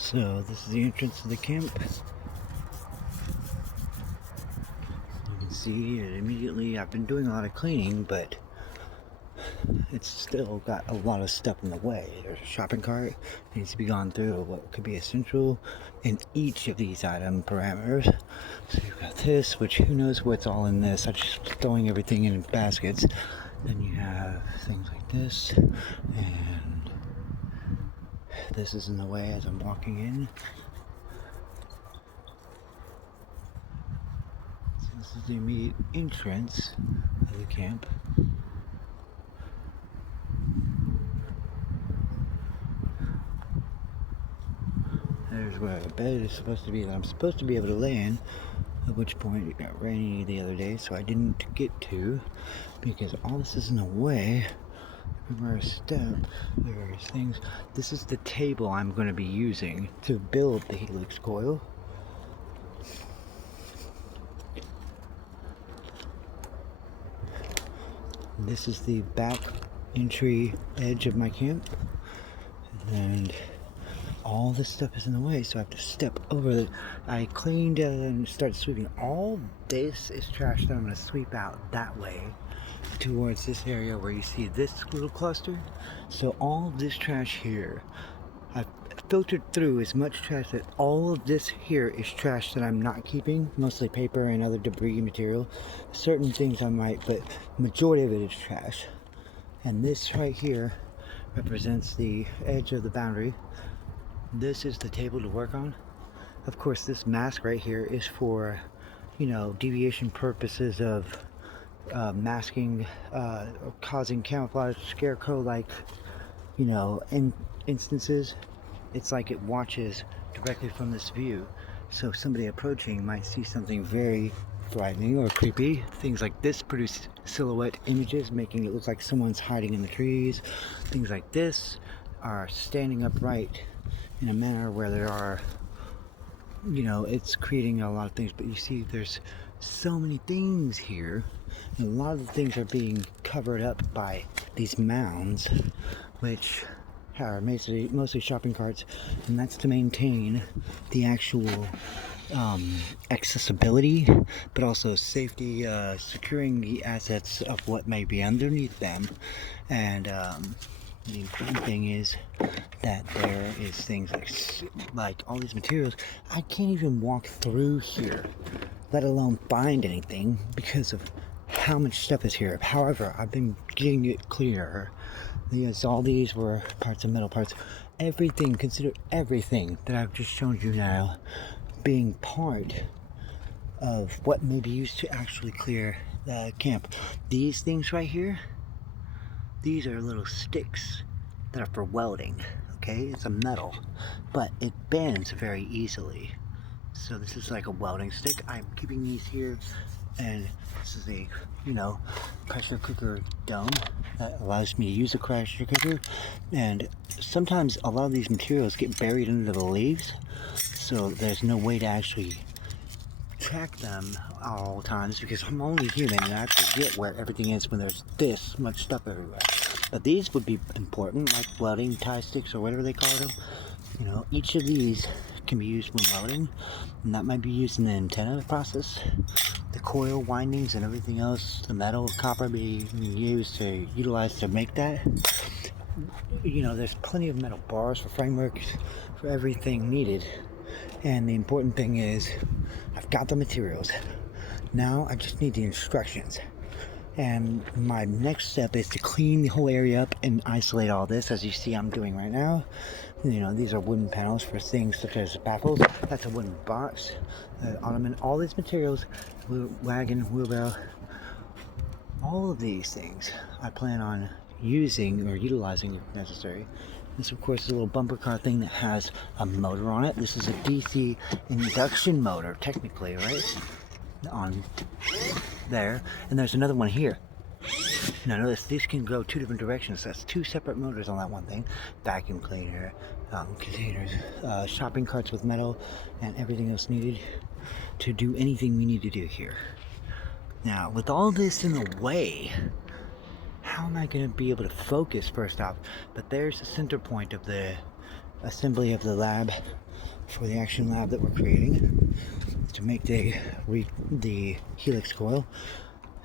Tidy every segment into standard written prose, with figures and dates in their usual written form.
So this is the entrance to the camp. You can see it immediately. I've been doing a lot of cleaning, but it's still got a lot of stuff in the way. There's a shopping cart that needs to be gone through what could be essential in each of these item parameters. So you've got this, which who knows what's all in this. I'm just throwing everything in baskets. Then you have things like this, and this is in the way as I'm walking in. So this is the immediate entrance of the camp. There's where the bed is supposed to be that I'm supposed to be able to lay in, at which point it got rainy the other day, so I didn't get to, because all this is in the way. Everywhere I step, there's things. This is the table I'm going to be using to build the helix coil. This is the back entry edge of my camp, and all this stuff is in the way, so I have to step over it. I cleaned and started sweeping. All this is trash that I'm going to sweep out that way towards this area where you see this little cluster. So all this trash here, I've filtered through as much trash that all of this here is trash that I'm not keeping, mostly paper and other debris material. Certain things I might, but majority of it is trash. And this right here represents the edge of the boundary. This is the table to work on. Of course, this mask right here is for, deviation purposes of masking, causing camouflage, scarecrow-like, instances. It's like it watches directly from this view. So somebody approaching might see something very frightening or creepy. Things like this produce silhouette images, making it look like someone's hiding in the trees. Things like this are standing upright in a manner where there are, it's creating a lot of things. But you see, there's so many things here, and a lot of the things are being covered up by these mounds, which are mostly shopping carts, and that's to maintain the actual accessibility, but also safety, securing the assets of what may be underneath them. And the important thing is that there is things like all these materials. I can't even walk through here, let alone find anything, because of how much stuff is here. However, I've been getting it clearer. Yes, all these were parts of metal parts. Everything, consider everything that I've just shown you now being part of what may be used to actually clear the camp. These things right here, these are little sticks that are for welding, okay? It's a metal, but it bends very easily. So this is like a welding stick. I'm keeping these here, and this is a, pressure cooker dome that allows me to use a pressure cooker. And sometimes a lot of these materials get buried under the leaves, so there's no way to actually track them all times, because I'm only human and I forget where everything is when there's this much stuff everywhere. But these would be important, like welding tie sticks or whatever they call them. Each of these can be used when welding, and that might be used in the antenna process. The coil windings and everything else, the metal, copper being used to utilize to make that. There's plenty of metal bars for frameworks, for everything needed. And the important thing is, I've got the materials. Now I just need the instructions. And my next step is to clean the whole area up and isolate all this, as you see I'm doing right now. These are wooden panels for things such as baffles. That's a wooden box, ottoman, all these materials, wagon, wheelbarrow, all of these things I plan on using or utilizing if necessary. This, of course, is a little bumper car thing that has a motor on it. This is a DC induction motor, technically, right? On there. And there's another one here. Now notice these can go two different directions. That's two separate motors on that one thing. Vacuum cleaner, containers, shopping carts with metal, and everything else needed to do anything we need to do here. Now, with all this in the way, how am I going to be able to focus first off? But there's the center point of the assembly of the lab for the action lab that we're creating to make the helix coil.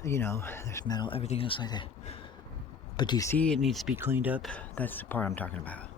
You know, there's metal, everything else like that. But do you see it needs to be cleaned up? That's the part I'm talking about.